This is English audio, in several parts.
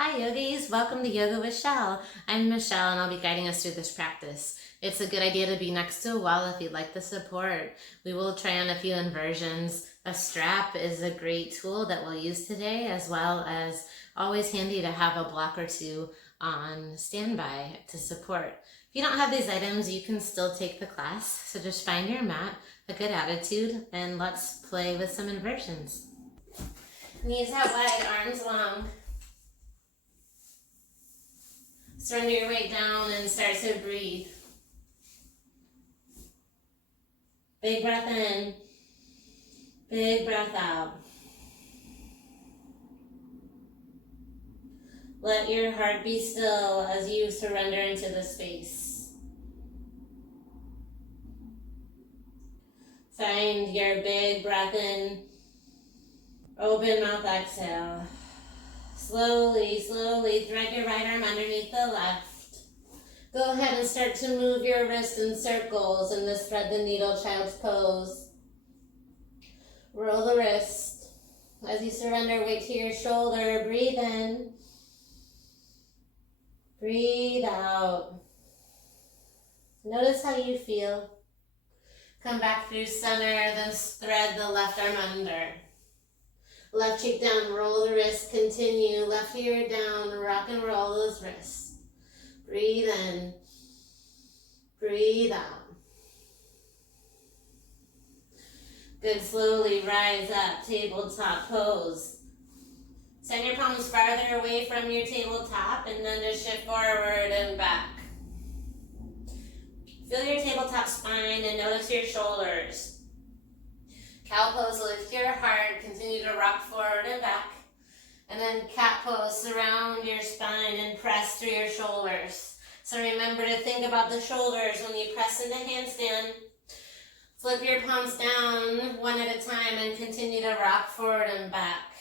Hi yogis, welcome to Yoga with Shell. I'm Michelle and I'll be guiding us through this practice. It's a good idea to be next to a wall if you'd like the support. We will try on a few inversions. A strap is a great tool that we'll use today, as well as always handy to have a block or two on standby to support. If you don't have these items, you can still take the class. So just find your mat, a good attitude, and let's play with some inversions. Knees out wide, arms long. Surrender your weight down and start to breathe. Big breath in, big breath out. Let your heart be still as you surrender into the space. Find your big breath in, open mouth exhale. Slowly, slowly thread your right arm underneath the left. Go ahead and start to move your wrist in circles in this thread the needle child's pose. Roll the wrist. As you surrender, weight to your shoulder. Breathe in. Breathe out. Notice how you feel. Come back through center, then thread the left arm under. Left cheek down, roll the wrist, continue. Left ear down, rock and roll those wrists. Breathe in, breathe out. Good, slowly rise up, tabletop pose. Send your palms farther away from your tabletop and then just shift forward and back. Feel your tabletop spine and notice your shoulders. Cow pose, lift your heart, continue to rock forward and back. And then cat pose, surround your spine and press through your shoulders. So remember to think about the shoulders when you press into handstand. Flip your palms down one at a time and continue to rock forward and back.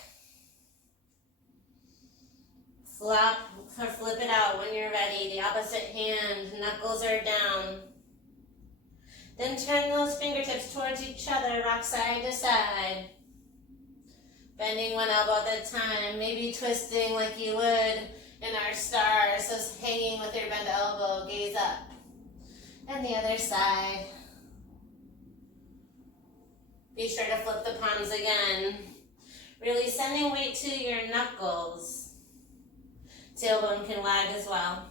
Flop or flip it out when you're ready. The opposite hand, knuckles are down. Then turn those fingertips towards each other, rock side to side. Bending one elbow at a time, maybe twisting like you would in our star, so hanging with your bent elbow, gaze up. And the other side. Be sure to flip the palms again. Really sending weight to your knuckles. Tailbone can wag as well.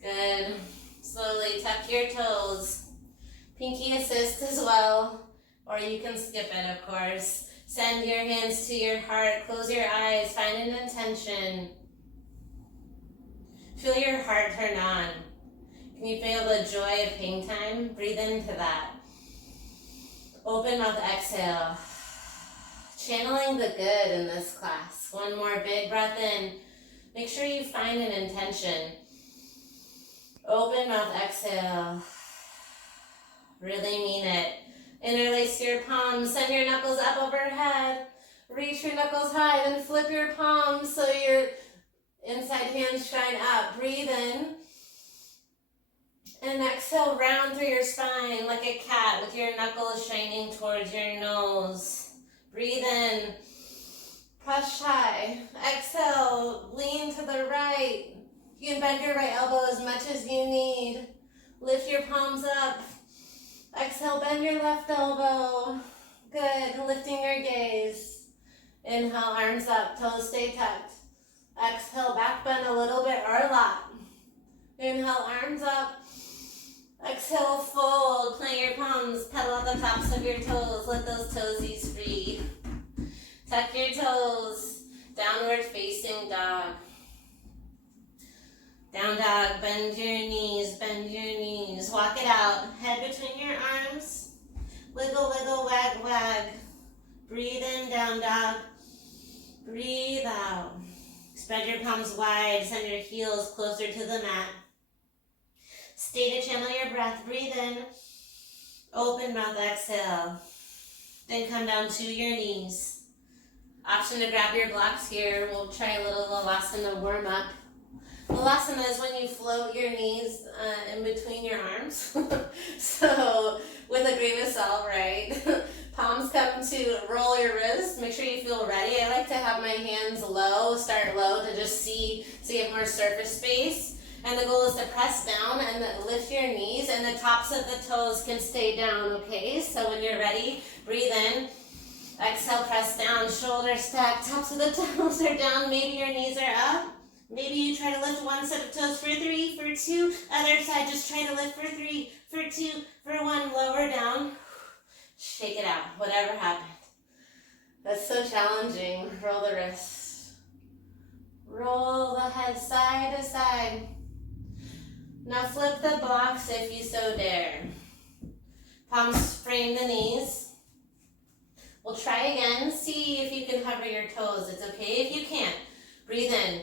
Good. Slowly tuck your toes. Pinky assist as well, or you can skip it, of course. Send your hands to your heart. Close your eyes. Find an intention. Feel your heart turn on. Can you feel the joy of hang time? Breathe into that. Open mouth exhale. Channeling the good in this class. One more big breath in. Make sure you find an intention. Open mouth exhale. Really mean it. Interlace your palms. Send your knuckles up overhead. Reach your knuckles high. Then flip your palms so your inside hands shine up. Breathe in. And exhale, round through your spine like a cat with your knuckles shining towards your nose. Breathe in. Push high. Exhale, lean to the right. You can bend your right elbow as much as you need. Lift your palms up. Exhale, bend your left elbow. Good, lifting your gaze. Inhale, arms up, toes stay tucked. Exhale, back bend a little bit or lock. Inhale, arms up. Exhale, fold. Plant your palms, pedal at the tops of your toes. Let those toesies free. Tuck your toes. Downward facing dog. Down dog, bend your knees, bend your knees. Walk it out, head between your arms. Wiggle, wiggle, wag, wag. Breathe in, down dog. Breathe out. Spread your palms wide, send your heels closer to the mat. Stay to channel your breath, breathe in. Open mouth, exhale. Then come down to your knees. Option to grab your blocks here. We'll try a little Vinyasa warm up. Vinyasa is when you float your knees in between your arms. So with a grain of salt, right? Palms come to roll your wrist. Make sure you feel have my hands low, start low to just see so you have more surface space. And the goal is to press down and lift your knees, and the tops of the toes can stay down, okay? So when you're ready, breathe in. Exhale, press down, shoulders stack, tops of the toes are down, maybe your knees are up. Maybe you try to lift one set of toes for 3, for 2. Other side, just try to lift for 3, for 2, for 1. Lower down. Shake it out, whatever happened. That's so challenging. Roll the wrists. Roll the head side to side. Now flip the blocks if you so dare. Palms frame the knees. We'll try again. See if you can hover your toes. It's okay if you can't. Breathe in.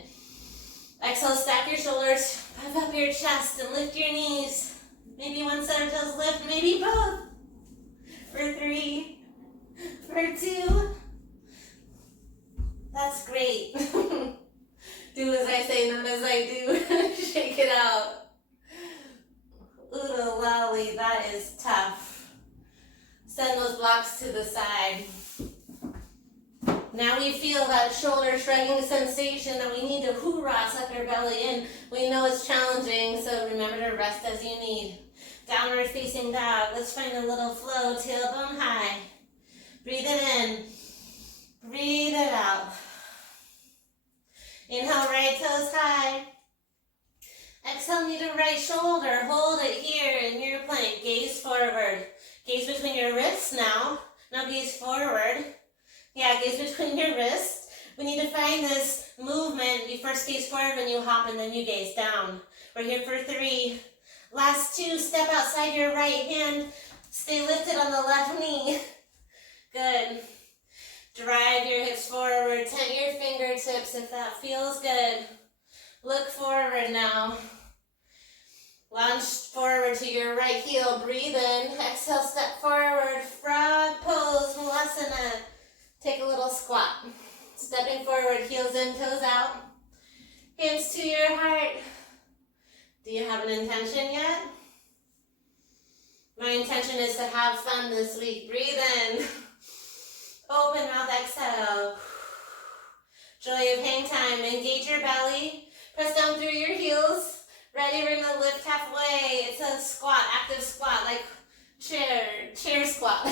Exhale, stack your shoulders, puff up your chest, and lift your knees. Maybe one set of toes lift, maybe both. For 3, for 2. That's great. Do as I say, not as I do. Shake it out. Oodle lolly, that is tough. Send those blocks to the side. Now we feel that shoulder shrugging sensation that we need to hoorah, suck our belly in. We know it's challenging, so remember to rest as you need. Downward facing dog. Let's find a little flow, tailbone high. Breathe it in. Breathe it out. Inhale, right toes high. Exhale, knee to right shoulder. Hold it here in your plank. Gaze forward. Gaze between your wrists now. Now gaze forward. Yeah, gaze between your wrists. We need to find this movement. You first gaze forward when you hop, and then you gaze down. We're here for 3. Last 2, step outside your right hand. Stay lifted on the left knee. Good. Drive your hips forward. Tent your fingertips if that feels good. Look forward now. Launch forward to your right heel. Breathe in. Exhale, step forward. Frog pose, Vinyasa. Take a little squat. Stepping forward, heels in, toes out. Hands to your heart. Do you have an intention yet? My intention is to have fun this week. Breathe in. Open mouth, exhale. Joy of hang time. Engage your belly. Press down through your heels. Ready, we're gonna lift halfway. It's a squat, active squat, like chair squat.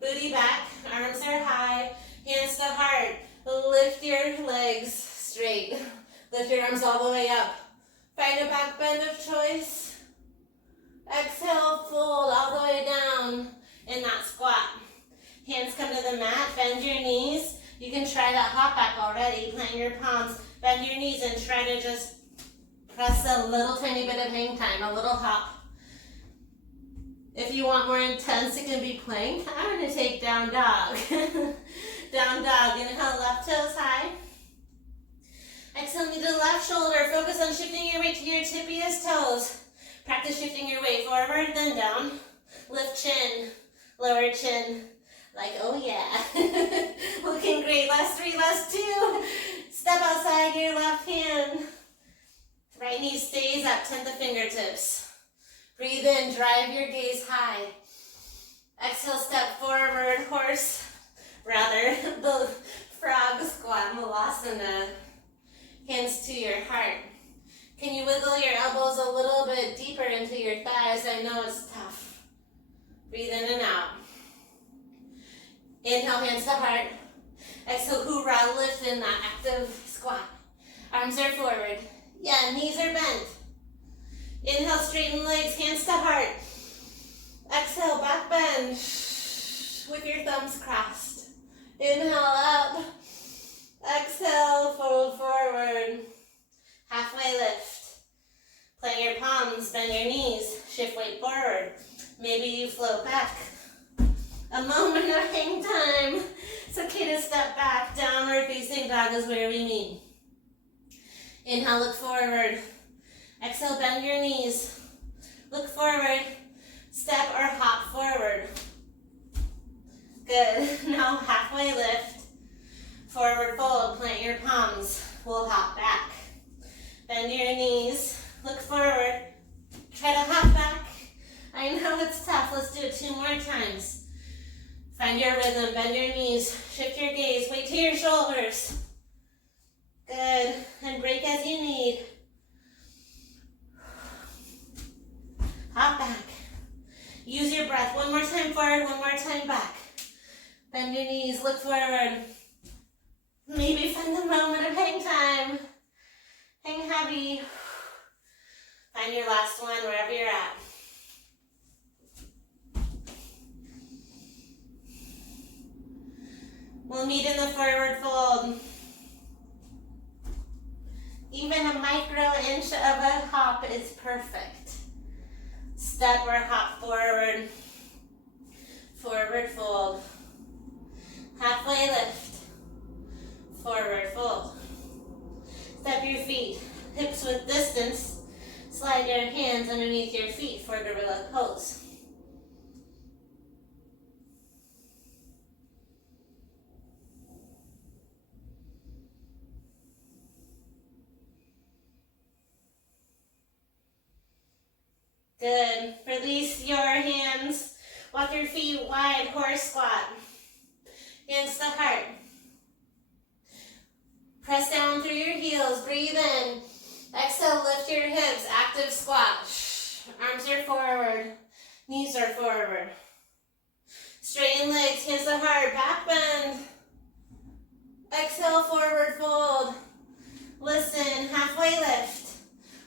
Booty back, arms are high, hands to heart. Lift your legs straight. Lift your arms all the way up. Find a back bend of choice. Exhale, fold all the way down in that squat. Hands come to the mat, bend your knees. You can try that hop back already. Plant your palms, bend your knees, and try to just press a little tiny bit of hang time, a little hop. If you want more intense, it can be plank. I'm going to take down dog. Down dog. Inhale, left toes high. Exhale, knee to the left shoulder. Focus on shifting your weight to your tippiest toes. Practice shifting your weight forward, then down. Lift chin, lower chin. Like, oh yeah. Looking great. Last 3, last 2. Step outside your left hand. Right knee stays up, tent the fingertips. Breathe in, drive your gaze high. Exhale, step forward, horse. Rather, the frog squat, Vinyasa. Hands to your heart. Can you wiggle your elbows a little bit deeper into your thighs? I know it's tough. Breathe in and out. Inhale, hands to heart. Exhale, hoorah, lift in that active squat. Arms are forward. Yeah, knees are bent. Inhale, straighten legs, hands to heart. Exhale, back bend with your thumbs crossed. Inhale, up. Exhale, fold forward. Halfway lift. Plant your palms, bend your knees, shift weight forward. Maybe you float back. A moment of hang time. It's okay to step back. Downward facing dog is where we meet. Inhale, look forward. Exhale, bend your knees. Look forward. Step or hop forward. Good. Now halfway lift. Forward fold. Plant your palms. We'll hop back. Bend your knees. Look forward. Try to hop back. I know it's tough. Let's do it 2 more times. Find your rhythm, bend your knees, shift your gaze, weight to your shoulders. Good, and break as you need. Hop back. Use your breath. One more time forward, one more time back. Bend your knees, look forward. Maybe find the moment of hang time. Hang heavy. Find your last one wherever you're at. We'll meet in the forward fold. Even a micro inch of a hop is perfect. Step or hop forward. Forward fold. Halfway lift. Forward fold. Step your feet, hips with distance. Slide your hands underneath your feet for gorilla pose. Good. Release your hands. Walk your feet wide, horse squat. Hands to heart. Press down through your heels. Breathe in. Exhale, lift your hips. Active squat. Arms are forward. Knees are forward. Straighten legs. Hands to heart. Back bend. Exhale, forward fold. Listen. Halfway lift.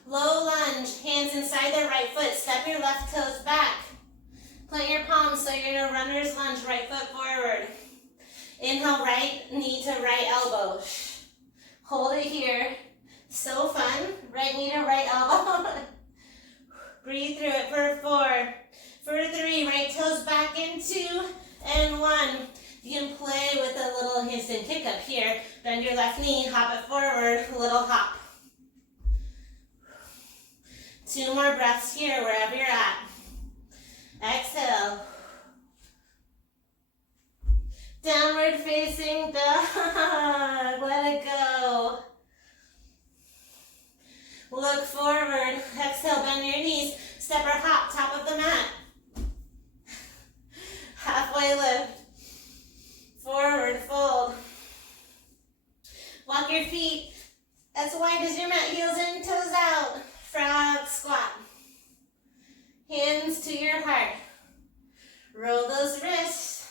Low lunge, hands inside the right foot. Step your left toes back. Plant your palms so you're in a runner's lunge, right foot forward. Inhale, right knee to right elbow. Hold it here. So fun. Right knee to right elbow. Breathe through it for 4. For 3, right toes back in 2 and 1. You can play with a little handstand kick up here. Bend your left knee, hop it forward, little hop. 2 more breaths here, wherever you're at. Exhale. Downward facing dog. Let it go. Look forward. Exhale, bend your knees. Step or hop, top of the mat. Halfway lift. Forward fold. Walk your feet as wide as your mat, heels in, toes out. Frog squat. Hands to your heart. Roll those wrists.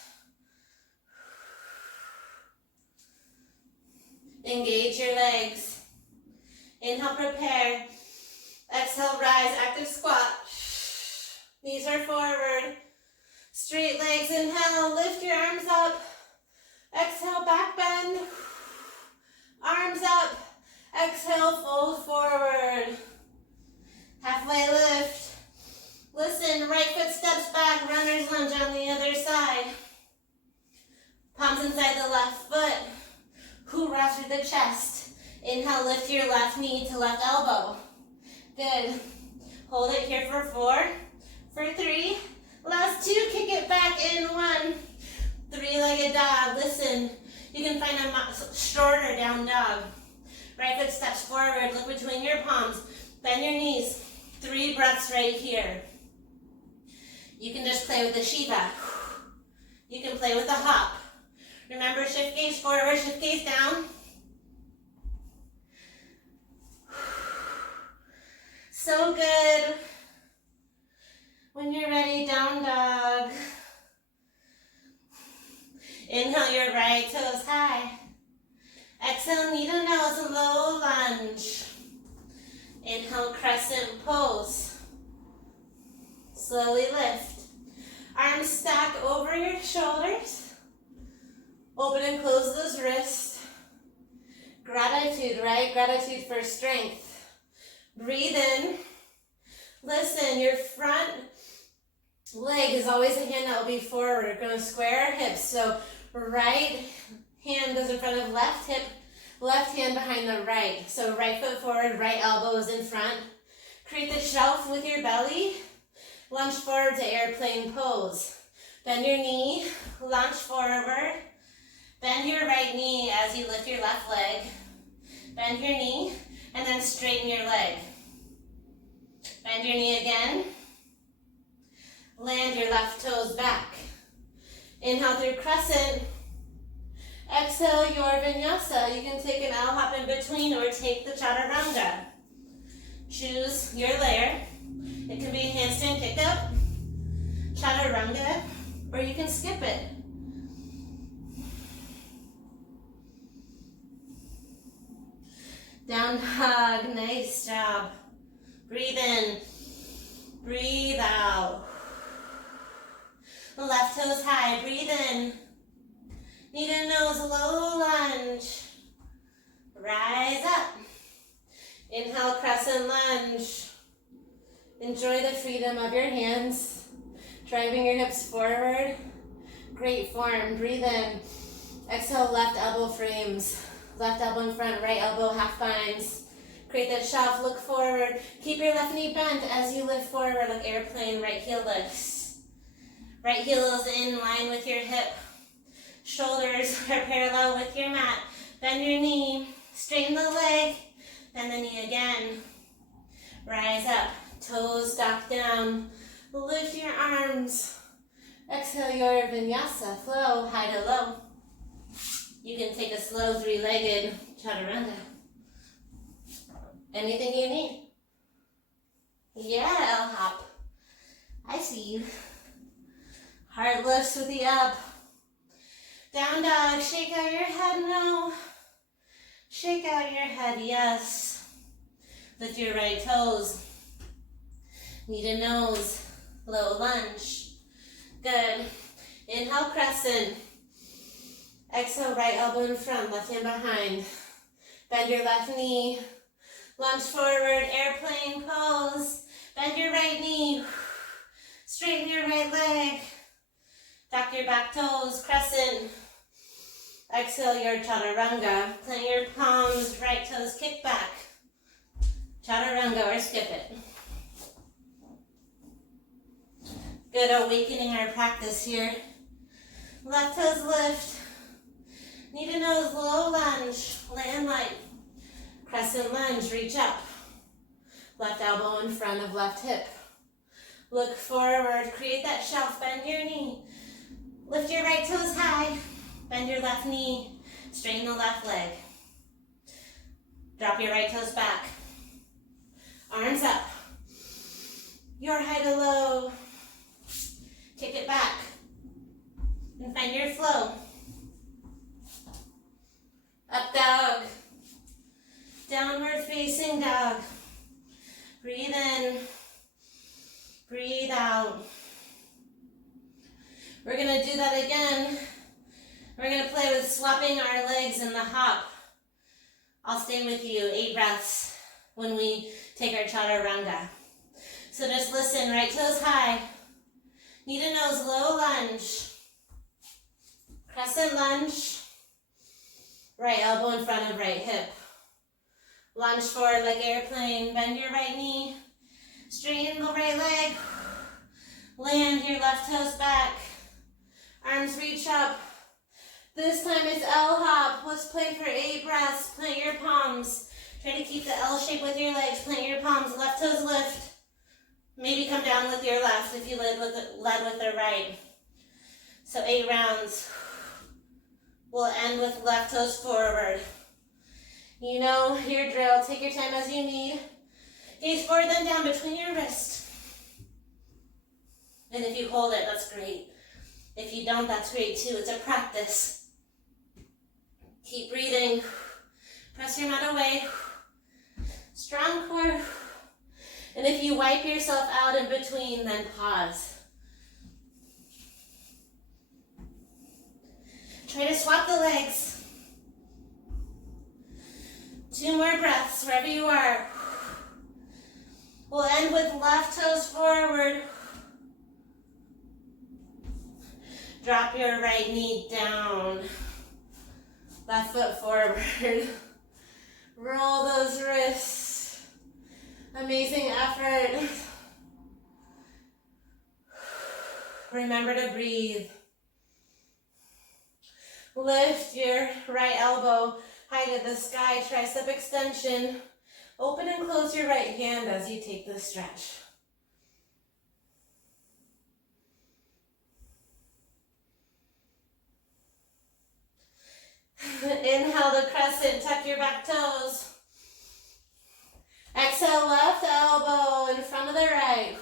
Engage your legs. Inhale, prepare. Exhale, rise, active squat. Knees are forward. Straight legs, inhale, lift your arms up. Exhale, back bend. Arms up. Exhale, fold forward. Halfway lift. Listen, right foot steps back, runner's lunge on the other side. Palms inside the left foot. Hoorah through the chest. Inhale, lift your left knee to left elbow. Good. Hold it here for 4. For 3. Last 2, kick it back in 1. 3-legged dog. Listen, you can find a shorter down dog. Right foot steps forward, look between your palms. Bend your knees. 3 breaths right here. You can just play with the Shiva. You can play with the hop. Remember, shift gaze forward, shift gaze down. So good. When you're ready, down dog. Inhale your right toes high. Exhale, knee to nose, low lunge. Inhale, crescent pose. Slowly lift. Arms stack over your shoulders. Open and close those wrists. Gratitude, right? Gratitude for strength. Breathe in. Listen, your front leg is always a hand that will be forward. We're going to square our hips. So right hand goes in front of left hip, left hand behind the right. So right foot forward, right elbow is in front. Create the shelf with your belly. Lunge forward to airplane pose. Bend your knee, lunge forward. Bend your right knee as you lift your left leg. Bend your knee and then straighten your leg. Bend your knee again. Land your left toes back. Inhale through crescent. Exhale your vinyasa. You can take an L hop in between or take the chaturanga. Choose your layer. It can be a handstand kick up, chaturanga, or you can skip it. Down dog, nice job. Breathe in, breathe out. Left toes high, breathe in. Knee to nose, low lunge. Rise up. Inhale, crescent lunge. Enjoy the freedom of your hands. Driving your hips forward. Great form, breathe in. Exhale, left elbow frames. Left elbow in front, right elbow half binds. Create that shelf, look forward. Keep your left knee bent as you lift forward like airplane, right heel lifts. Right heel is in line with your hip. Shoulders are parallel with your mat. Bend your knee, straighten the leg, bend the knee again. Rise up, toes dock down. Lift your arms. Exhale your Vinyasa Flow, high to low. You can take a slow three-legged chaturanga. Anything you need. Yeah, L hop. I see you. Heart lifts with the up. Down dog, shake out your head, no. Shake out your head, yes. Lift your right toes. Knee to nose, low lunge. Good. Inhale, crescent. Exhale, right elbow in front, left hand behind. Bend your left knee. Lunge forward, airplane pose. Bend your right knee. Straighten your right leg. Dock your back toes, crescent. Exhale your chaturanga. Plant your palms, right toes kick back. Chaturanga or skip it. Good, awakening our practice here. Left toes lift. Knee to nose, low lunge. Land light. Crescent lunge, reach up. Left elbow in front of left hip. Look forward, create that shelf, bend your knee. Lift your right toes high. Bend your left knee. Straighten the left leg. Drop your right toes back. Arms up. Your high to low. Kick it back. And find your flow. Up dog. Downward facing dog. Breathe in. Breathe out. We're going to do that again. We're going to play with swapping our legs in the hop. I'll stay with you 8 breaths when we take our chaturanga. So just listen, right toes high. Knee to nose, low lunge. Crescent lunge. Right elbow in front of right hip. Lunge forward like airplane. Bend your right knee. Straighten the right leg. Land your left toes back. Arms reach up. This time it's L hop. Let's play for 8 breaths. Plant your palms. Try to keep the L shape with your legs. Plant your palms. Left toes lift. Maybe come down with your left if you led with the right. So 8 rounds. We'll end with left toes forward. You know your drill. Take your time as you need. Gaze forward, then down between your wrists. And if you hold it, that's great. If you don't, that's great too. It's a practice. Keep breathing. Press your mat away. Strong core. And if you wipe yourself out in between, then pause. Try to swap the legs. 2 more breaths, wherever you are. We'll end with left toes forward. Drop your right knee down. Left foot forward. Roll those wrists. Amazing effort. Remember to breathe. Lift your right elbow high to the sky, tricep extension. Open and close your right hand as you take this stretch. Inhale the crescent, tuck your back toes. Exhale, left elbow in front of the right.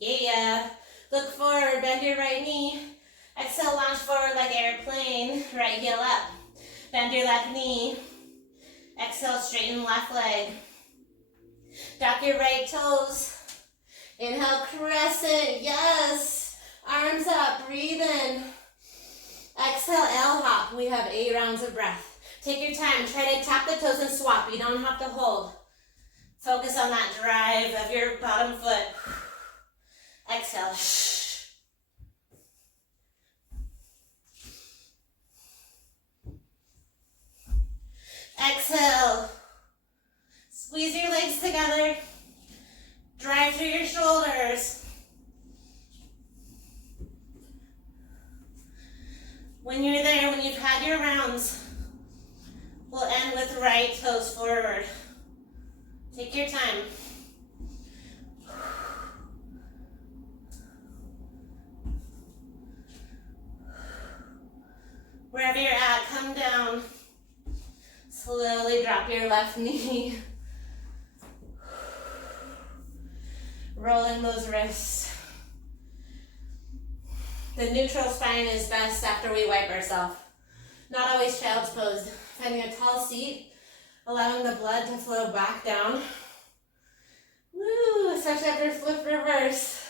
Yeah. Look forward, bend your right knee. Exhale, launch forward like airplane. Right heel up. Bend your left knee. Exhale, straighten left leg. Dock your right toes. Inhale, crescent. Yes. Arms up, breathe in. Exhale, L hop. We have 8 rounds of breath. Take your time. Try to tap the toes and swap. You don't have to hold. Focus on that drive of your bottom foot. Exhale. Exhale. Squeeze your legs together. Drive through your shoulders. When you're there, when you've had your rounds, we'll end with right toes forward. Take your time. Wherever you're at, come down. Slowly drop your left knee. Rolling those wrists. The neutral spine is best after we wipe ourselves. Not always child's pose. Finding a tall seat, allowing the blood to flow back down. Woo, especially after flip reverse.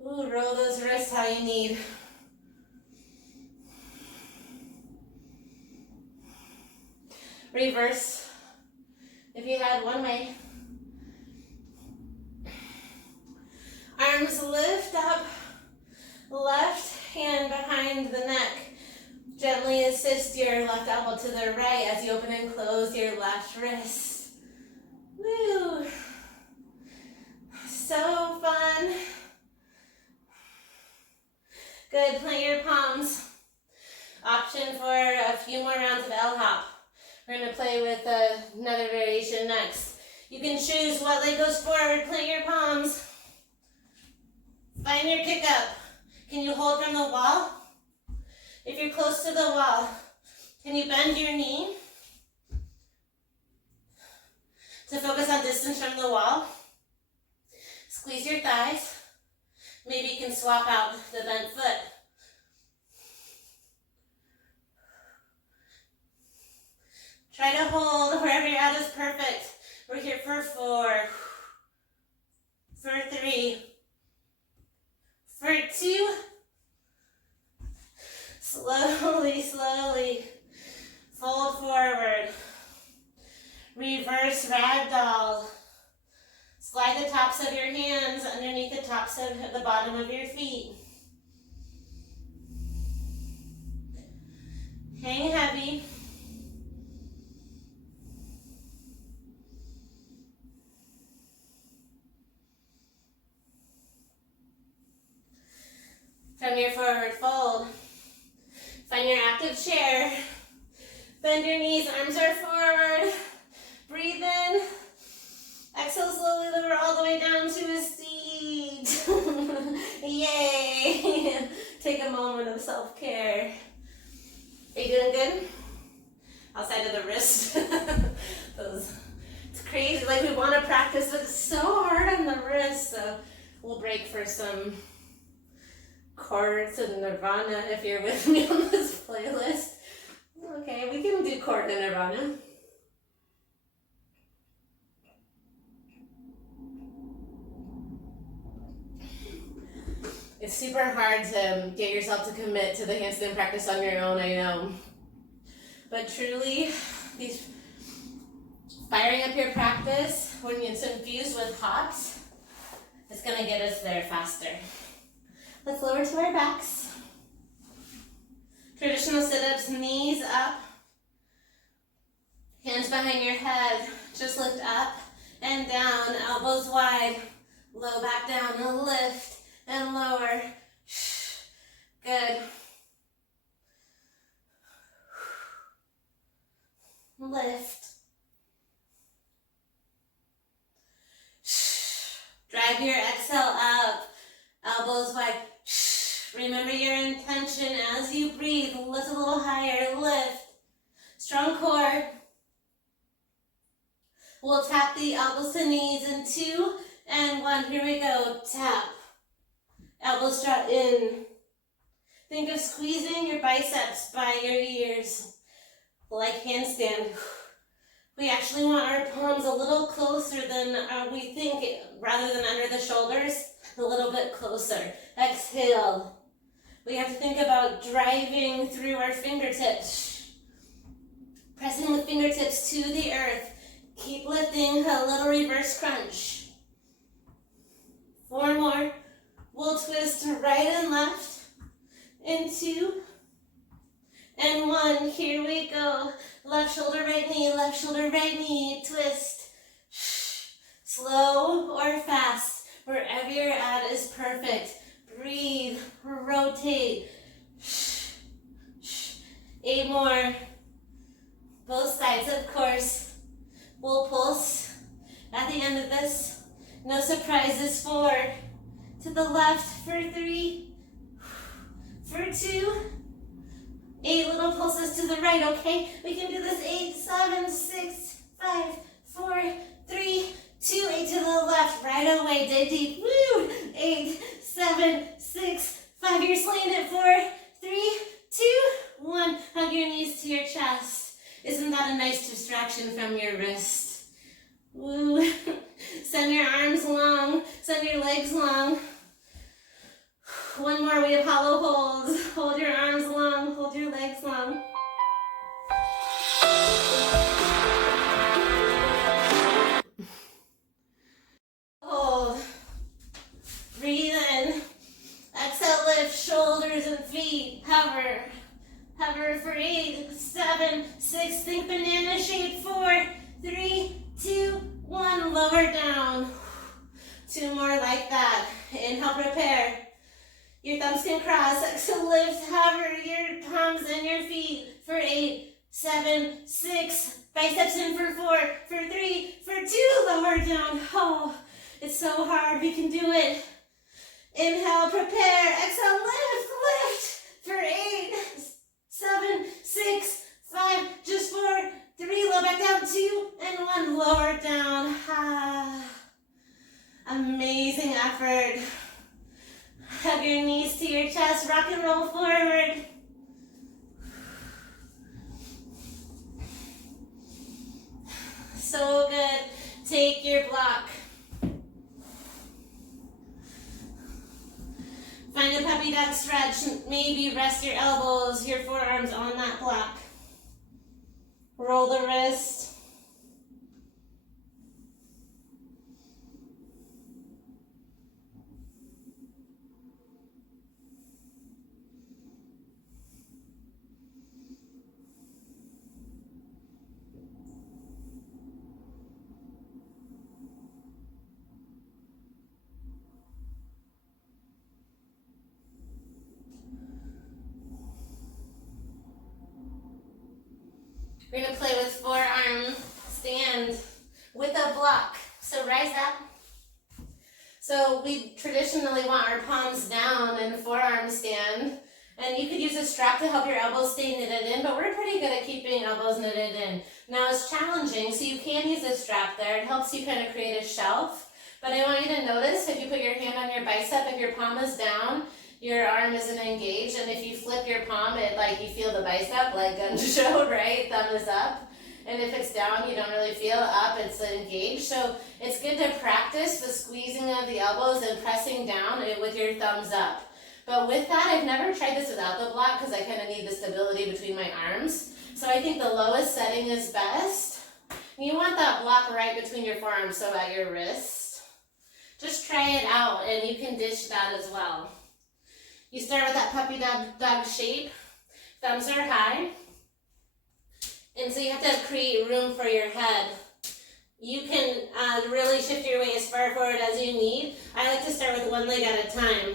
Ooh, roll those wrists how you need. Reverse, if you had one way. Arms lift up, left hand behind the neck. Gently assist your left elbow to the right as you open and close your left wrist. Woo! So fun. Good, plant your palms. Option for a few more rounds of L hop. We're going to play with another variation next. You can choose what leg goes forward, plant your palms. Find your kick up. Can you hold from the wall? If you're close to the wall, can you bend your knee to focus on distance from the wall? Squeeze your thighs. Maybe you can swap out the bent foot. Try to hold wherever you're at is perfect. We're here for 4, for 3, for 2. Slowly, slowly. Fold forward. Reverse ragdoll. Slide the tops of your hands underneath the tops of the bottom of your feet. Hang heavy. From your forward fold, find your active chair. Bend your knees, arms are forward. Breathe in. Exhale, slowly lower all the way down to a seat. Yay! Take a moment of self-care. Are you doing good? Outside of the wrist. It's crazy, like we want to practice, but it's so hard on the wrist. So we'll break for some chords and Nirvana if you're with me on this playlist. Okay, we can do chord and Nirvana. It's super hard to get yourself to commit to the handstand practice on your own, I know. But truly, these firing up your practice when it's infused with hops, it's going to get us there faster. Let's lower to our backs. Traditional sit-ups, knees up. Hands behind your head. Just lift up and down, elbows wide. Low back down, and lift and lower. Good. Lift. Drive your exhale up. Elbows wide. Remember your intention as you breathe. Lift a little little higher. Lift. Strong core. We'll tap the elbows to knees in 2 and 1. Here we go. Tap. Elbows draw in. Think of squeezing your biceps by your ears, like handstand. We actually want our palms a little closer than we think, rather than under the shoulders, a little bit closer. Exhale. We have to think about driving through our fingertips. Pressing the fingertips to the earth. Keep lifting, a little reverse crunch. 4 more. We'll twist to right and left. In 2 and 1. Here we go. Left shoulder, right knee. Twist. Slow or fast. Wherever you're at is perfect. Breathe. Rotate. 8 more. Both sides, of course. We'll pulse at the end of this. No surprises. 4. To the left for 3. For 2. 8 little pulses to the right, okay? We can do this. 8, 7, 6, 5, 4, 3, 2. 8 to the left. Right away. Dig deep. Woo! 8, 7, 6, 5. You're slaying it. 4, 3, 2, 1. Hug your knees to your chest. Isn't that a nice distraction from your wrist? Woo! Send your arms long. Send your legs long. 1 more, we have hollow holds. Hold your arms long, hold your legs long. Hold. Breathe in. Exhale, lift shoulders and feet. Hover. Hover for 8, 7, 6. Think banana shape. 4, 3, 2, 1. Lower down. 2 more like that. Inhale, prepare. Your thumbs can cross. Exhale, lift, hover your palms and your feet for 8, 7, 6. Biceps in for 4, for 3, for 2. Lower down. Oh, it's so hard. We can do it. Inhale, prepare. Exhale, lift for 8, 7, 6, 5. Just 4, 3. Low back down. 2 and 1. Lower down. Ah, amazing effort. Hug your knees to your chest, rock and roll forward. So good. Take your block. Find a puppy dog stretch. Maybe rest your elbows, your forearms on that block. Roll the wrist. We're going to play with forearm stand with a block. So rise up. So we traditionally want our palms down in forearm stand. And you could use a strap to help your elbows stay knitted in, but we're pretty good at keeping elbows knitted in. Now it's challenging, so you can use a strap there. It helps you kind of create a shelf. But I want you to notice if you put your hand on your bicep, if your palm is down, your arm isn't engaged, and if you flip your palm, you feel the bicep, like Gun showed, right? Thumb is up. And if it's down, you don't really feel up, it's engaged. So it's good to practice the squeezing of the elbows and pressing down with your thumbs up. But with that, I've never tried this without the block because I kind of need the stability between my arms. So I think the lowest setting is best. And you want that block right between your forearms, so at your wrist. Just try it out, and you can dish that as well. You start with that puppy dog shape. Thumbs are high. And so you have to create room for your head. You can really shift your weight as far forward as you need. I like to start with one leg at a time.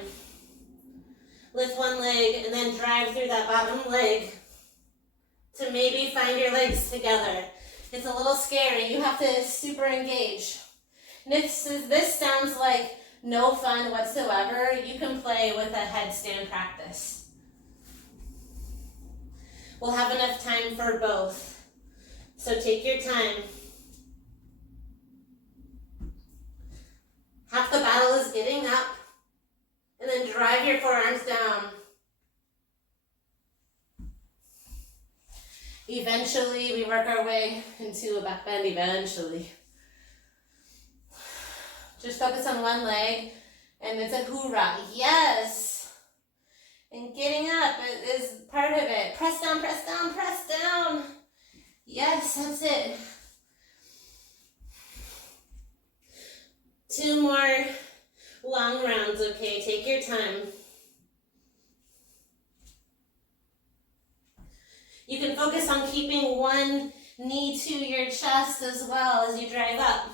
Lift one leg and then drive through that bottom leg to maybe find your legs together. It's a little scary. You have to super engage. And if this sounds like no fun whatsoever, you can play with a headstand practice. We'll have enough time for both. So take your time. Half the battle is getting up, and then drive your forearms down. Eventually, we work our way into a back bend, eventually. Just focus on one leg, and it's a hoorah. Yes! And getting up is part of it. Press down, press down, press down. Yes, that's it. 2 more long rounds, okay? Take your time. You can focus on keeping one knee to your chest as well as you drive up.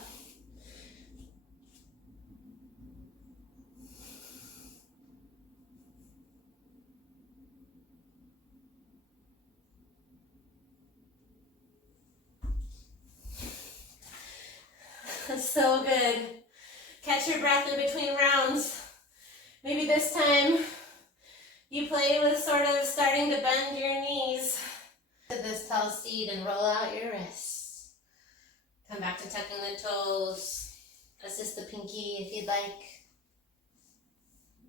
So good. Catch your breath in between rounds. Maybe this time you play with sort of starting to bend your knees to this tall seat and roll out your wrists. Come back to tucking the toes. Assist the pinky if you'd like.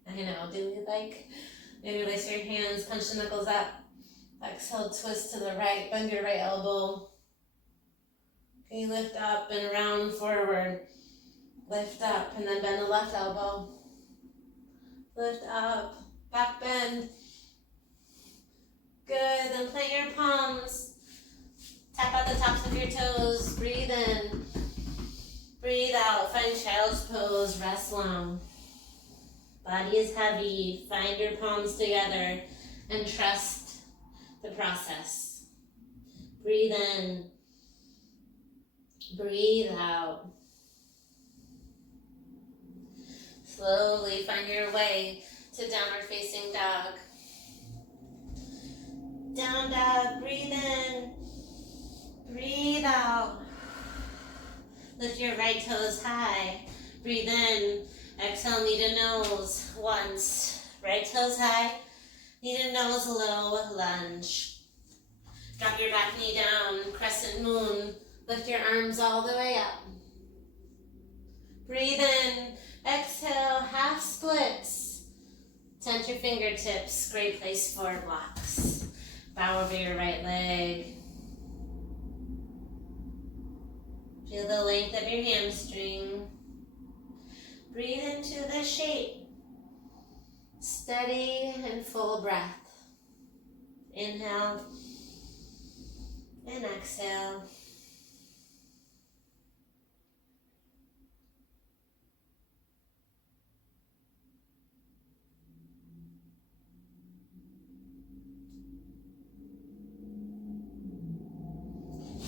I know, do you like? Maybe release your hands, punch the knuckles up. Exhale, twist to the right, bend your right elbow. Okay, lift up and round forward. Lift up and then bend the left elbow. Lift up, back bend. Good, then plant your palms. Tap out the tops of your toes. Breathe in. Breathe out. Find child's pose. Rest long. Body is heavy. Find your palms together and trust the process. Breathe in. Breathe out. Slowly find your way to downward facing dog. Down dog, breathe in, breathe out. Lift your right toes high. Breathe in, exhale, knee to nose once. Right toes high, knee to nose, low lunge. Drop your back knee down, crescent moon. Lift your arms all the way up. Breathe in, exhale, half splits. Tent your fingertips, great place for blocks. Bow over your right leg. Feel the length of your hamstring. Breathe into the shape. Steady and full breath. Inhale and exhale.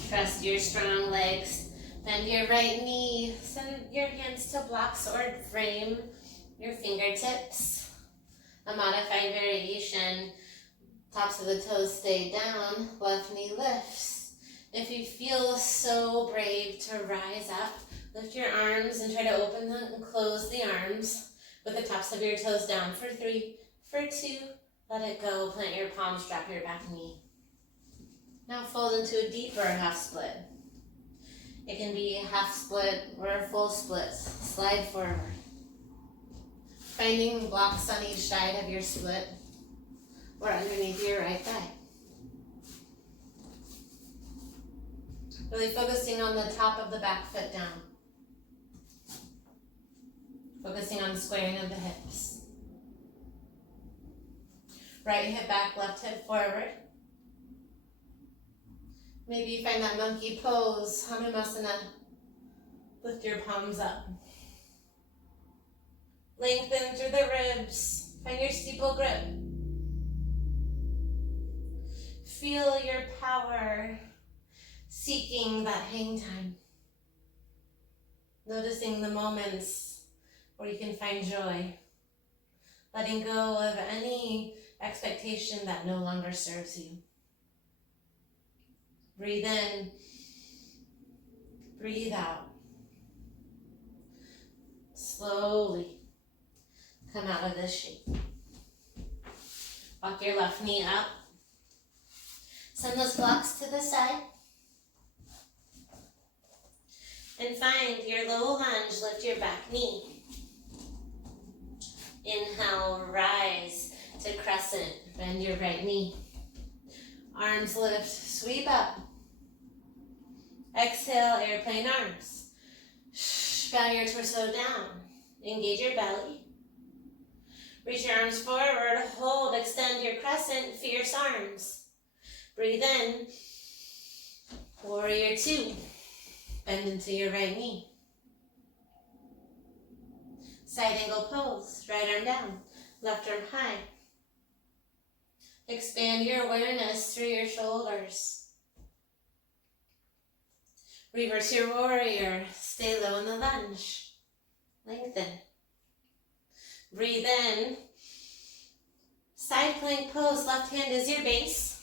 Trust your strong legs. Bend your right knee. Send your hands to blocks or frame your fingertips. A modified variation. Tops of the toes stay down. Left knee lifts. If you feel so brave to rise up, lift your arms and try to open them and close the arms with the tops of your toes down for 3, for 2. Let it go. Plant your palms, drop your back knee. Now fold into a deeper half split. It can be a half split or a full split. Slide forward. Finding blocks on each side of your split or underneath your right thigh. Really focusing on the top of the back foot down. Focusing on the squaring of the hips. Right hip back, left hip forward. Maybe you find that monkey pose, Hanumasana. Lift your palms up. Lengthen through the ribs. Find your steeple grip. Feel your power seeking that hang time. Noticing the moments where you can find joy. Letting go of any expectation that no longer serves you. Breathe in, breathe out. Slowly come out of this shape. Walk your left knee up. Send those blocks to the side. And find your low lunge, lift your back knee. Inhale, rise to crescent, bend your right knee. Arms lift, sweep up. Exhale, airplane arms. Bow your torso down. Engage your belly. Reach your arms forward, hold, extend your crescent, fierce arms. Breathe in. Warrior two. Bend into your right knee. Side angle pose, right arm down, left arm high. Expand your awareness through your shoulders. Reverse your warrior, stay low in the lunge. Lengthen. Breathe in. Side plank pose, left hand is your base.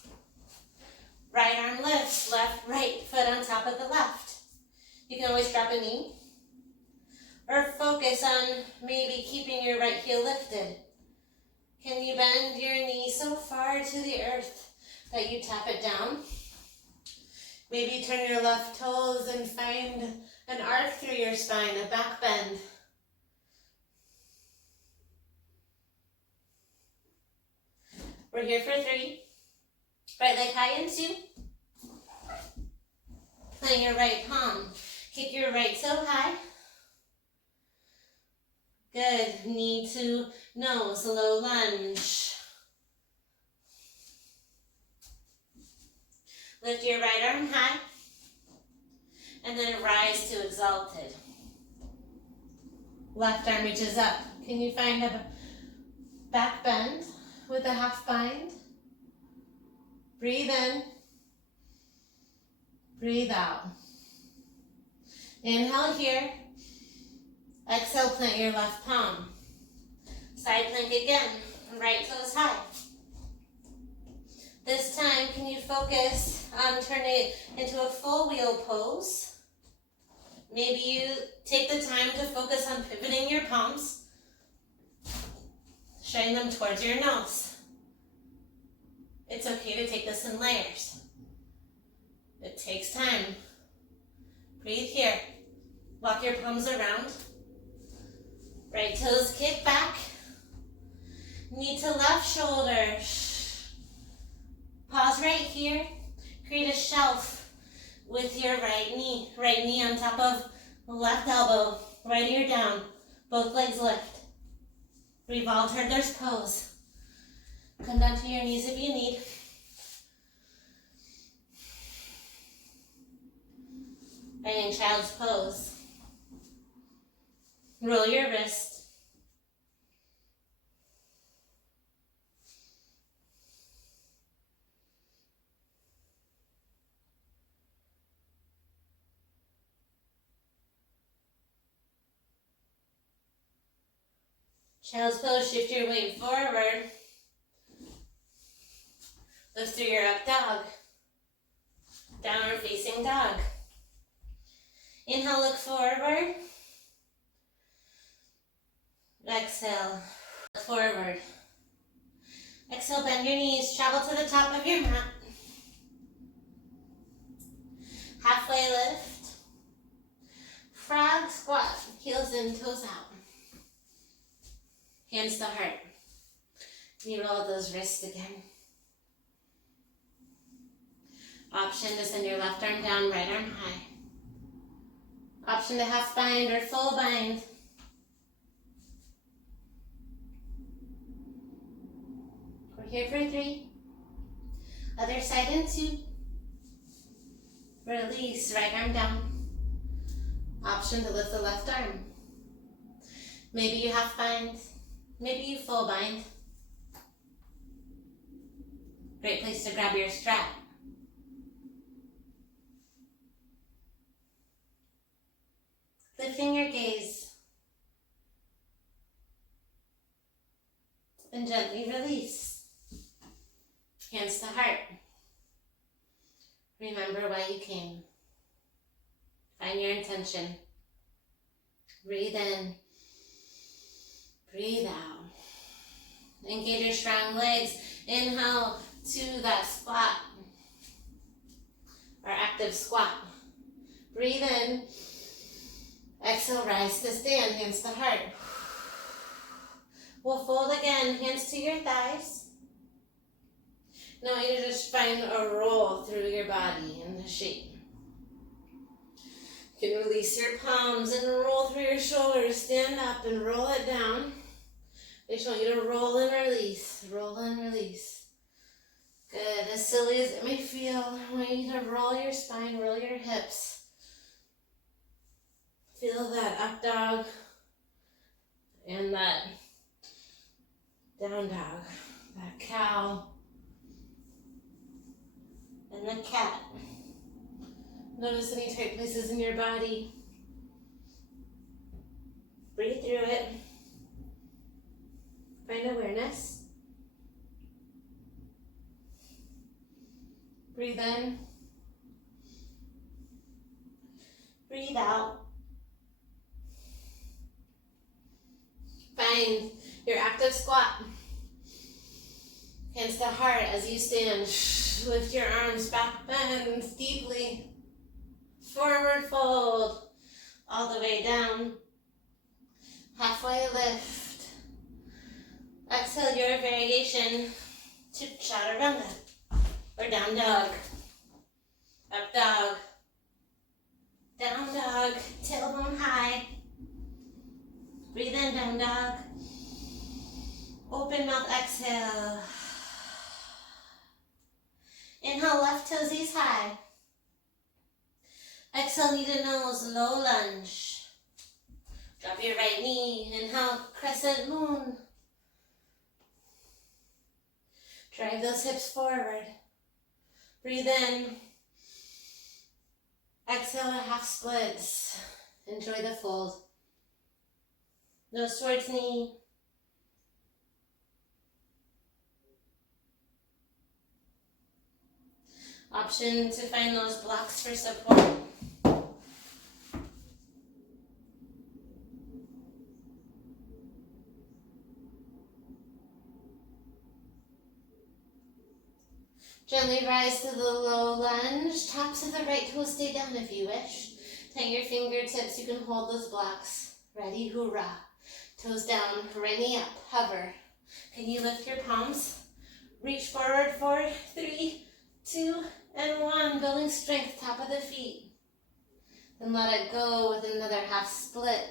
Right arm lifts, right foot on top of the left. You can always drop a knee. Or focus on maybe keeping your right heel lifted. Can you bend your knee so far to the earth that you tap it down? Maybe turn your left toes and find an arc through your spine, a back bend. We're here for 3. Right leg high in 2. Plant your right palm. Kick your right toe high. Good. Knee to nose, low lunge. Lift your right arm high. And then rise to exalted. Left arm reaches up. Can you find a back bend with a half bind? Breathe in. Breathe out. Inhale here. Exhale, plant your left palm. Side plank again. Right toes high. This time, can you focus on turning it into a full wheel pose? Maybe you take the time to focus on pivoting your palms. Shine them towards your nose. It's okay to take this in layers. It takes time. Breathe here. Walk your palms around. Right toes kick back. Knee to left shoulder. Pause right here. Create a shelf with your right knee. Right knee on top of the left elbow. Right ear down. Both legs lift. Revolve turtler's pose. Come down to your knees if you need. And in child's pose. Roll your wrist. Child's pose, shift your weight forward. Lift through your up dog. Downward facing dog. Inhale, look forward. Exhale, look forward. Exhale, bend your knees, travel to the top of your mat. Halfway lift. Frog squat, heels in, toes out. Hands to heart. You roll those wrists again. Option to send your left arm down, right arm high. Option to half bind or full bind. We're here for 3. Other side in 2. Release, right arm down. Option to lift the left arm. Maybe you half bind. Maybe you full bind. Great place to grab your strap. Lifting your gaze. And gently release. Hands to heart. Remember why you came. Find your intention. Breathe in. Breathe out. Engage your strong legs. Inhale to that squat. active squat. Breathe in. Exhale, rise to stand, hands to heart. We'll fold again, hands to your thighs. Now I want you to just find a roll through your body in the shape. You can release your palms and roll through your shoulders. Stand up and roll it down. I just want you to roll and release. Roll and release. Good. As silly as it may feel, I want you to roll your spine, roll your hips. Feel that up dog and that down dog. That cow and the cat. Notice any tight places in your body. Breathe through it. Find awareness. Breathe in. Breathe out. Find your active squat. Hands to heart as you stand. Lift your arms back, bend deeply. Forward fold. All the way down. Halfway lift. Exhale your variation to chaturanga or down dog. Up dog. Down dog. Tailbone high. Breathe in, down dog. Open mouth, exhale. Inhale, left toesies high. Exhale, knee to nose, low lunge. Drop your right knee. Inhale, crescent moon. Drive those hips forward. Breathe in. Exhale, half splits. Enjoy the fold. Nose towards knee. Option to find those blocks for support. Gently rise to the low lunge. Tops of the right toes stay down if you wish. Tighten your fingertips. You can hold those blocks. Ready, hoorah. Toes down, right knee up, hover. Can you lift your palms? Reach forward, 4, 3, 2, and 1. Building strength, top of the feet. Then let it go with another half split.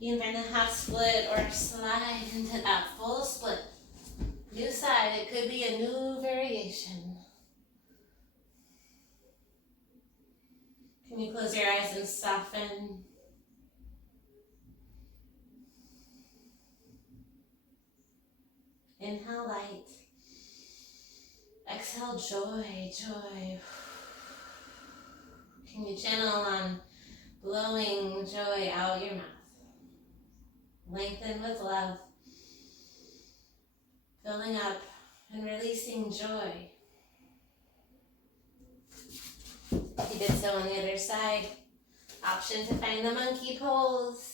You can find a half split or slide into that full split. New side, it could be a new variation. Can you close your eyes and soften? Inhale light. Exhale joy, joy. Can you channel on blowing joy out your mouth? Lengthen with love. Filling up and releasing joy. You did so on the other side. Option to find the monkey pose.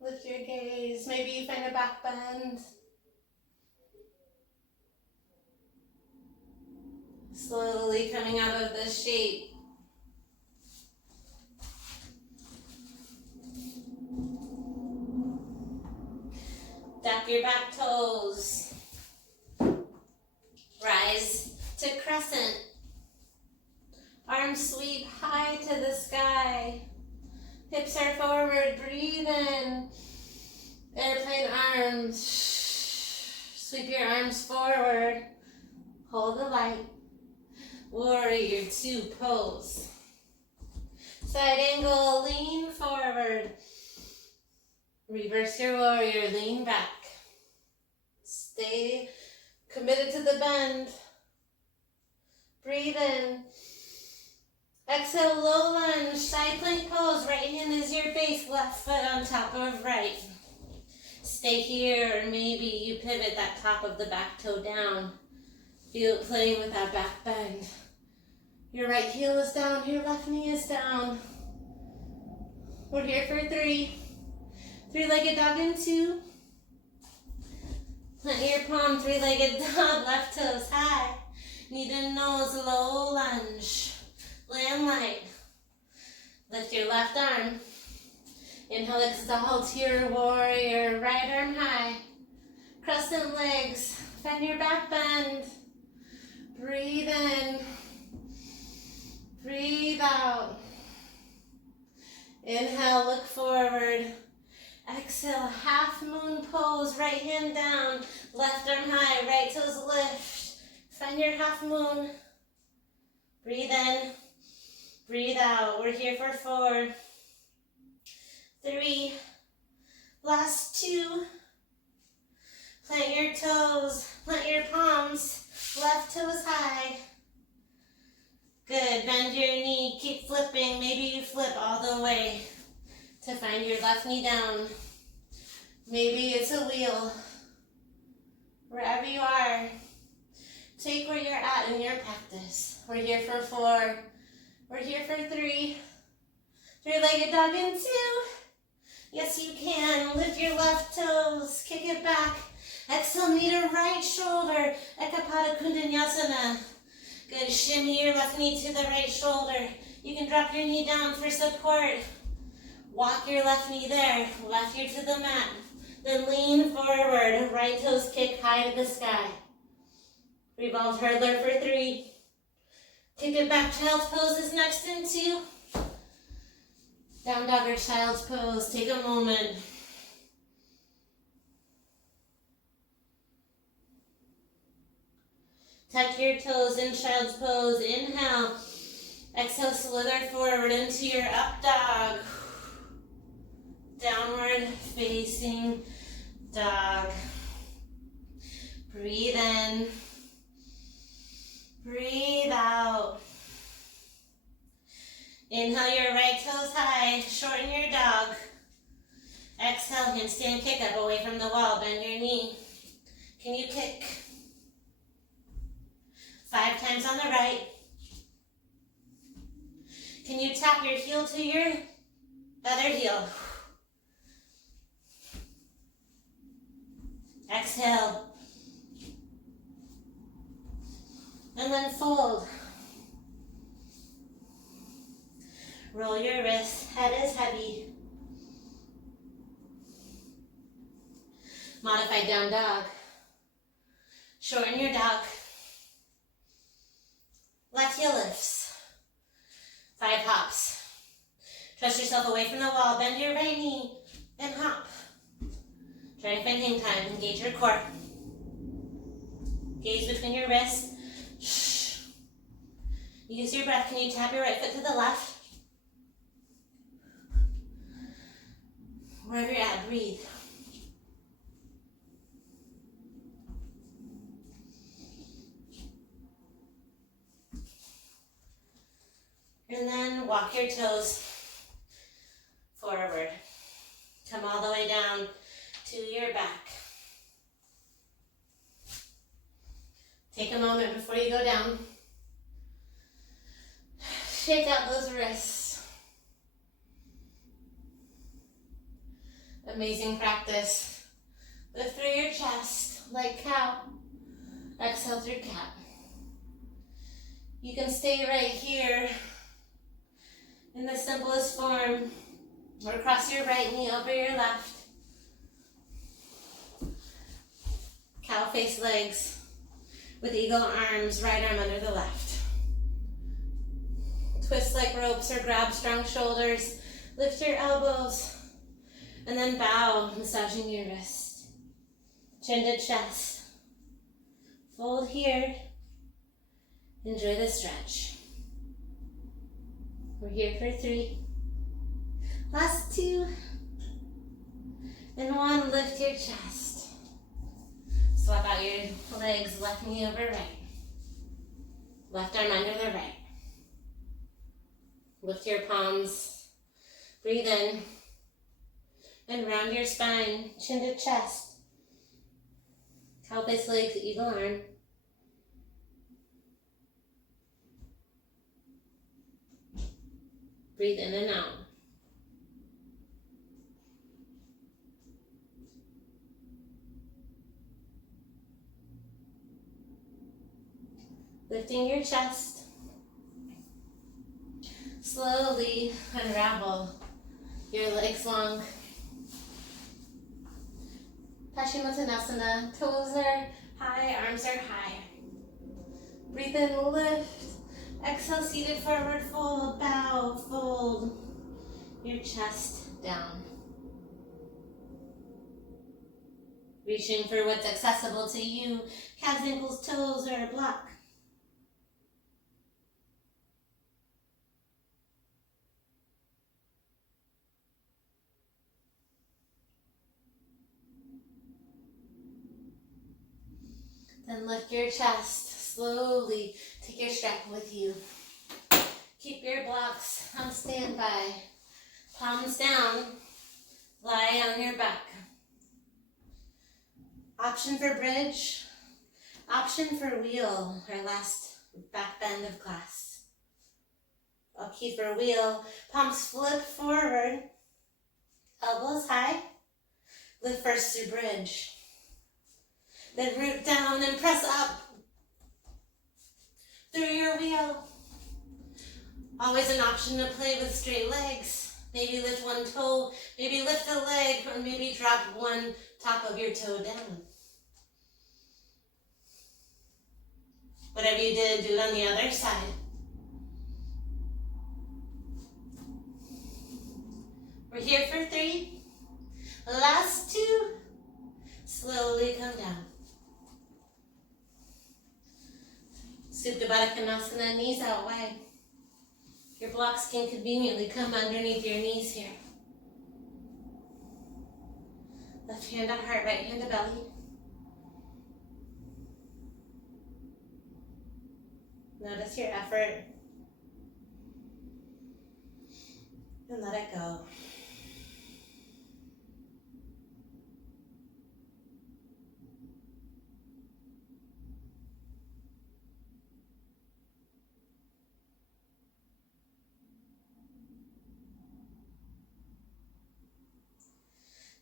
Lift your gaze. Maybe you find a back bend. Slowly coming out of the shape. Tap your back toes. Rise to crescent. Arms sweep high to the sky. Hips are forward. Breathe in. Airplane arms. Sweep your arms forward. Hold the light. Warrior 2 pose. Side angle, lean forward. Reverse your warrior, lean back. Stay committed to the bend. Breathe in. Exhale, low lunge, side plank pose. Right hand is your base, left foot on top of right. Stay here, or maybe you pivot that top of the back toe down. Feel it playing with that back bend. Your right heel is down, your left knee is down. We're here for 3. 3-legged dog in 2. Plant your palm, 3-legged dog, left toes high. Knee to nose, low lunge. Land light. Lift your left arm. Inhale, exalt your warrior. Right arm high. Crescent legs. Find your back bend. Breathe in. Breathe out. Inhale, look forward. Exhale, half moon pose. Right hand down. Left arm high. Right toes lift. Find your half moon. Breathe in. Breathe out. We're here for 4, 3, last 2. Plant your toes, plant your palms, left toes high. Good, bend your knee, keep flipping. Maybe you flip all the way to find your left knee down. Maybe it's a wheel. Wherever you are, take where you're at in your practice. We're here for 4. We're here for 3. 3-legged dog in 2. Yes, you can. Lift your left toes. Kick it back. Exhale, knee to right shoulder. Ekapada Kundanyasana. Good. Shimmy your left knee to the right shoulder. You can drop your knee down for support. Walk your left knee there. Left ear to the mat. Then lean forward. Right toes kick high to the sky. Revolve hurdler for 3. Kick it back. Child's pose is next in 2. Down dog or child's pose. Take a moment. Tuck your toes in child's pose. Inhale. Exhale, slither forward into your up dog. Downward facing dog. Breathe in. Breathe out. Inhale your right toes high. Shorten your dog. Exhale, handstand kick up away from the wall. Bend your knee. Can you kick? 5 times on the right. Can you tap your heel to your other heel? Exhale. And then fold. Roll your wrists. Head is heavy. Modified down dog. Shorten your dog. Left heel lifts. 5 hops. Trust yourself away from the wall. Bend your right knee and hop. Try to find hang time. Engage your core. Gaze between your wrists. Shh. Use your breath. Can you tap your right foot to the left? Wherever you're at, breathe. And then walk your toes forward. Come all the way down to your back. Take a moment before you go down. Shake out those wrists. Amazing practice. Lift through your chest like cow. Exhale through cat. You can stay right here in the simplest form, or cross your right knee over your left. Cow face legs with eagle arms, right arm under the left. Twist like ropes or grab strong shoulders. Lift your elbows and then bow, massaging your wrist. Chin to chest. Fold here. Enjoy the stretch. We're here for 3. Last 2. And 1, lift your chest. Swap out your legs, left knee over right. Left arm under the right. Lift your palms. Breathe in. And round your spine, chin to chest. Cow face legs, eagle arm. Breathe in and out. Lifting your chest. Slowly unravel your legs long. Paschimottanasana. Toes are high, arms are high. Breathe in, lift. Exhale, seated forward fold, bow, fold your chest down. Reaching for what's accessible to you. Calves, ankles, toes, or a block. Then lift your chest. Slowly take your strap with you. Keep your blocks on standby. Palms down. Lie on your back. Option for bridge. Option for wheel. Our last back bend of class. I'll keep for wheel. Palms flip forward. Elbows high. Lift first to bridge. Then root down and press up through your wheel. Always an option to play with straight legs. Maybe lift one toe, maybe lift a leg, or maybe drop one top of your toe down. Whatever you did, do it on the other side. We're here for 3. Last 2. Slowly come down. Supta Baddha Konasana, knees out wide. Your blocks can conveniently come underneath your knees here. Left hand to heart, right hand to belly. Notice your effort. And let it go.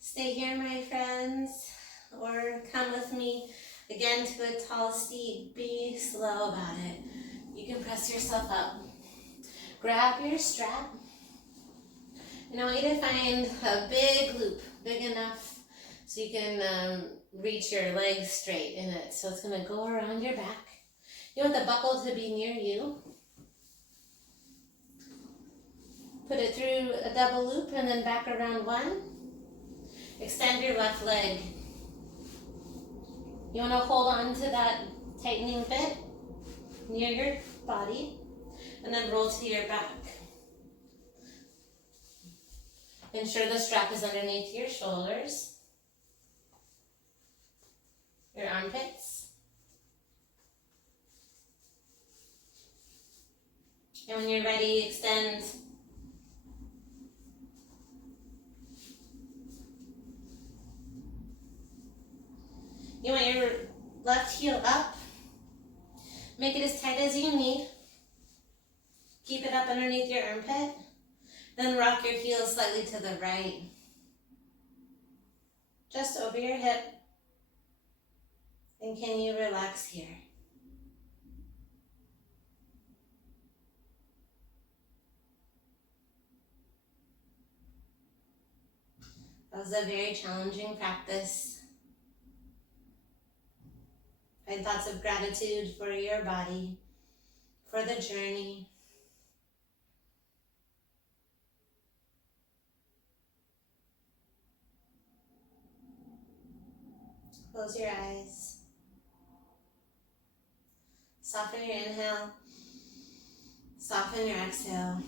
Stay here, my friends, or come with me again to a tall steep. Be slow about it. You can press yourself up. Grab your strap. And I want you to find a big loop, big enough so you can reach your legs straight in it. So it's going to go around your back. You want the buckle to be near you. Put it through a double loop and then back around one. Extend your left leg. You want to hold on to that tightening bit near your body and then roll to your back. Ensure the strap is underneath your shoulders, your armpits. And when you're ready, extend. You want your left heel up. Make it as tight as you need. Keep it up underneath your armpit. Then rock your heel slightly to the right. Just over your hip. And can you relax here? That was a very challenging practice. Find thoughts of gratitude for your body, for the journey. Close your eyes. Soften your inhale. Soften your exhale.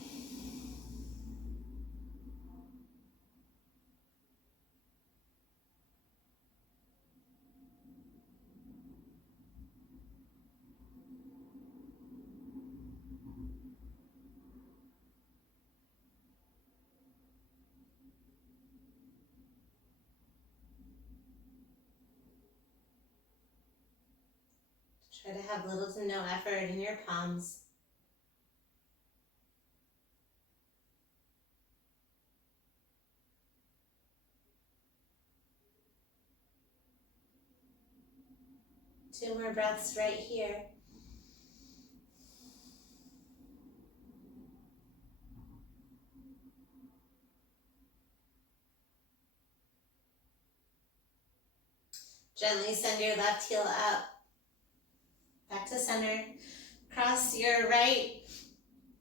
Try to have little to no effort in your palms. Two more breaths right here. Gently send your left heel up, back to center. Cross your right,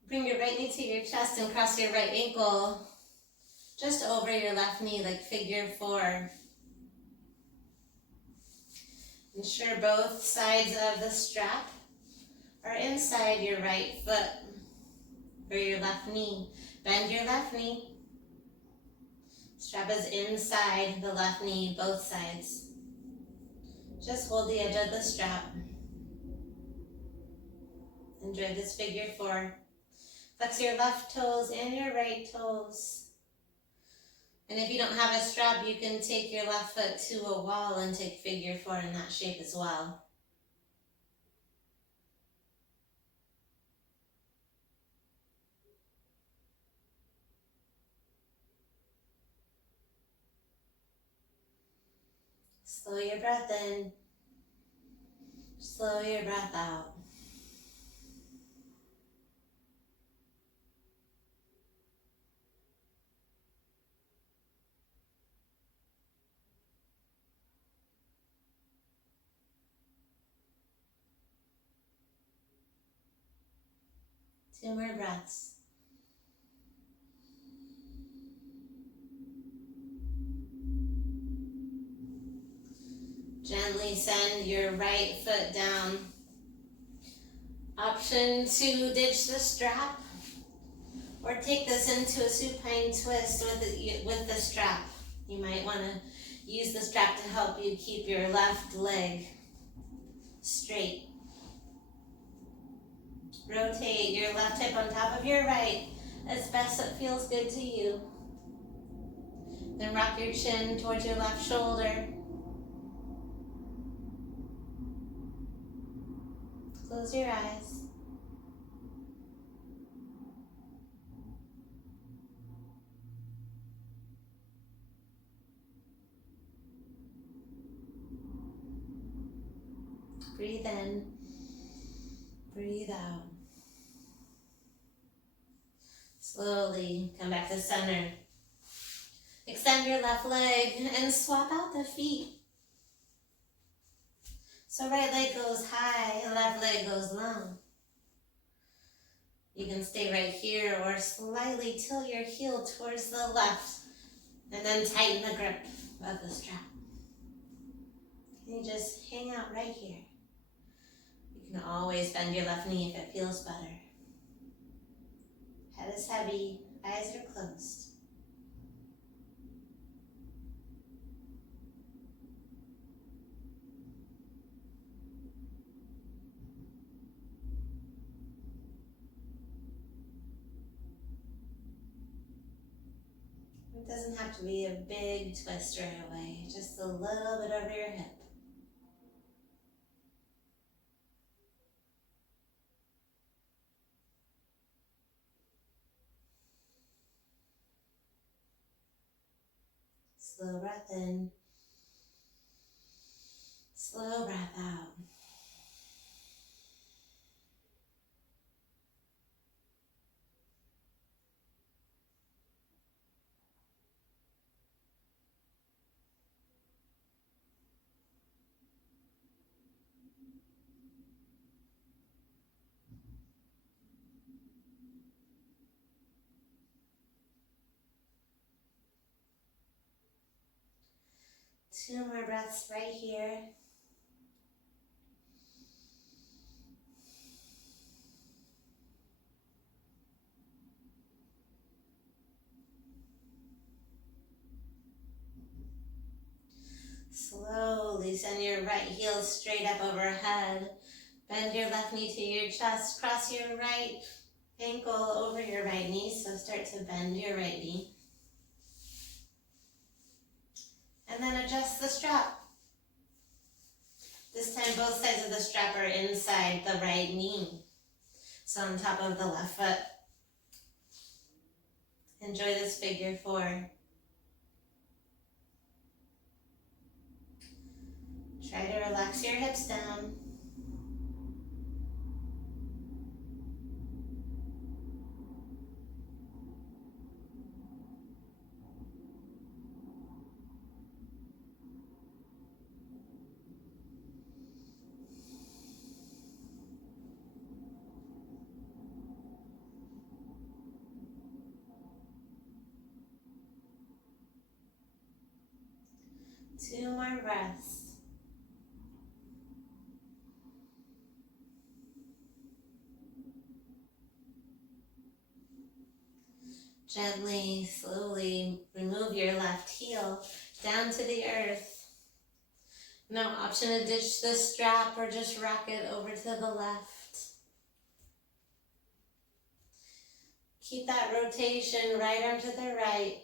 bring your right knee to your chest and cross your right ankle just over your left knee like figure four. Ensure both sides of the strap are inside your right foot or your left knee. Bend your left knee. Strap is inside the left knee, both sides. Just hold the edge of the strap. Enjoy this figure four. Flex your left toes and your right toes. And if you don't have a strap, you can take your left foot to a wall and take figure four in that shape as well. Slow your breath in. Slow your breath out. Two more breaths. Gently send your right foot down. Option to ditch the strap or take this into a supine twist with the strap. You might want to use the strap to help you keep your left leg straight. Rotate your left hip on top of your right as best it feels good to you. Then rock your chin towards your left shoulder. Close your eyes. Breathe in. Breathe out. Slowly come back to center. Extend your left leg and swap out the feet. So right leg goes high, left leg goes low. You can stay right here or slightly tilt your heel towards the left and then tighten the grip of the strap. And you just hang out right here. You can always bend your left knee if it feels better. Head is heavy, eyes are closed. It doesn't have to be a big twist right away, just a little bit over your hip. Slow breath in, slow breath out. Two more breaths right here. Slowly send your right heel straight up overhead. Bend your left knee to your chest. Cross your right ankle over your right knee. So start to bend your right knee. And then adjust the strap. This time both sides of the strap are inside the right knee. So on top of the left foot. Enjoy this figure four. Try to relax your hips down. 2 more breaths. Gently, slowly remove your left heel down to the earth. Now option to ditch the strap or just rock it over to the left. Keep that rotation, right arm to the right.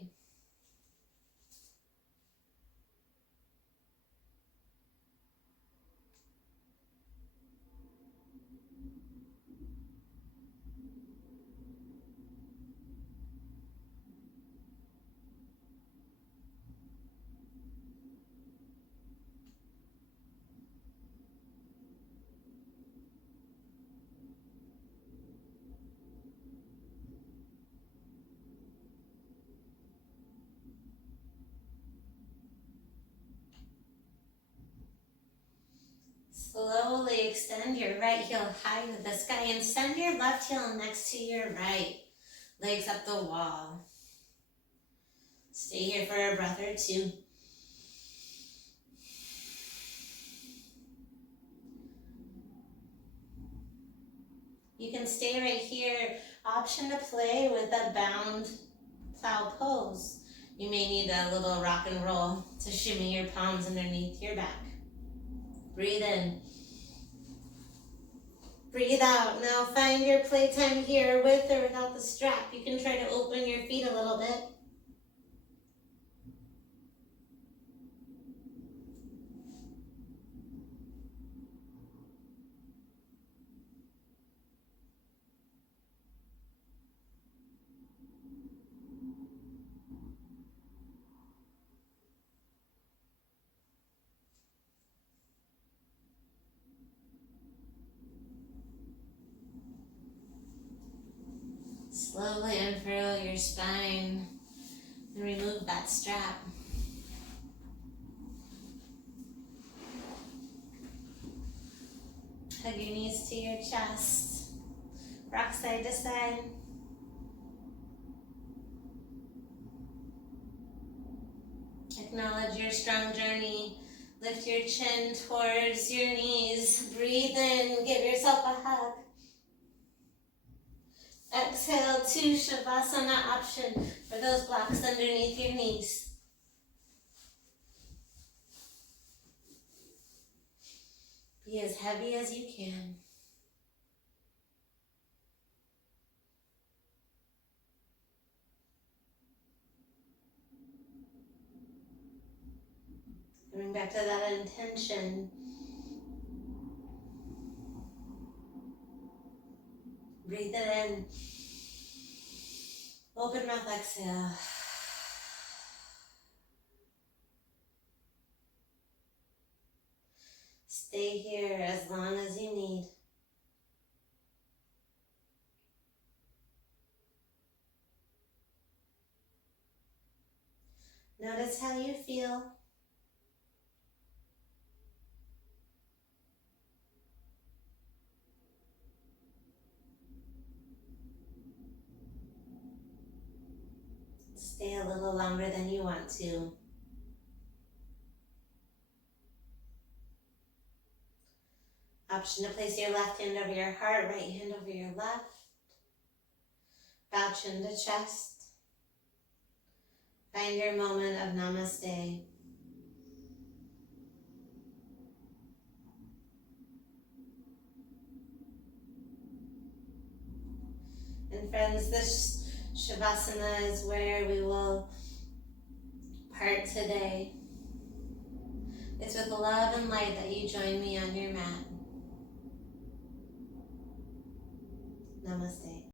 Slowly extend your right heel high to the sky and send your left heel next to your right. Legs up the wall. Stay here for a breath or two. You can stay right here. Option to play with a bound plow pose. You may need a little rock and roll to shimmy your palms underneath your back. Breathe in. Breathe out. Now find your playtime here with or without the strap. You can try to open your feet a little bit. Slowly unfurl your spine and remove that strap. Hug your knees to your chest. Rock side to side. Acknowledge your strong journey. Lift your chin towards your knees. Breathe in. Give yourself a hug. Exhale to Shavasana option for those blocks underneath your knees. Be as heavy as you can. Coming back to that intention. Breathe it in. Open mouth, exhale. Stay here as long as you need. Notice how you feel. Stay a little longer than you want to. Option to place your left hand over your heart, right hand over your left. Bow chin to chest. Find your moment of namaste. And friends, this Shavasana is where we will part today. It's with love and light that you join me on your mat. Namaste.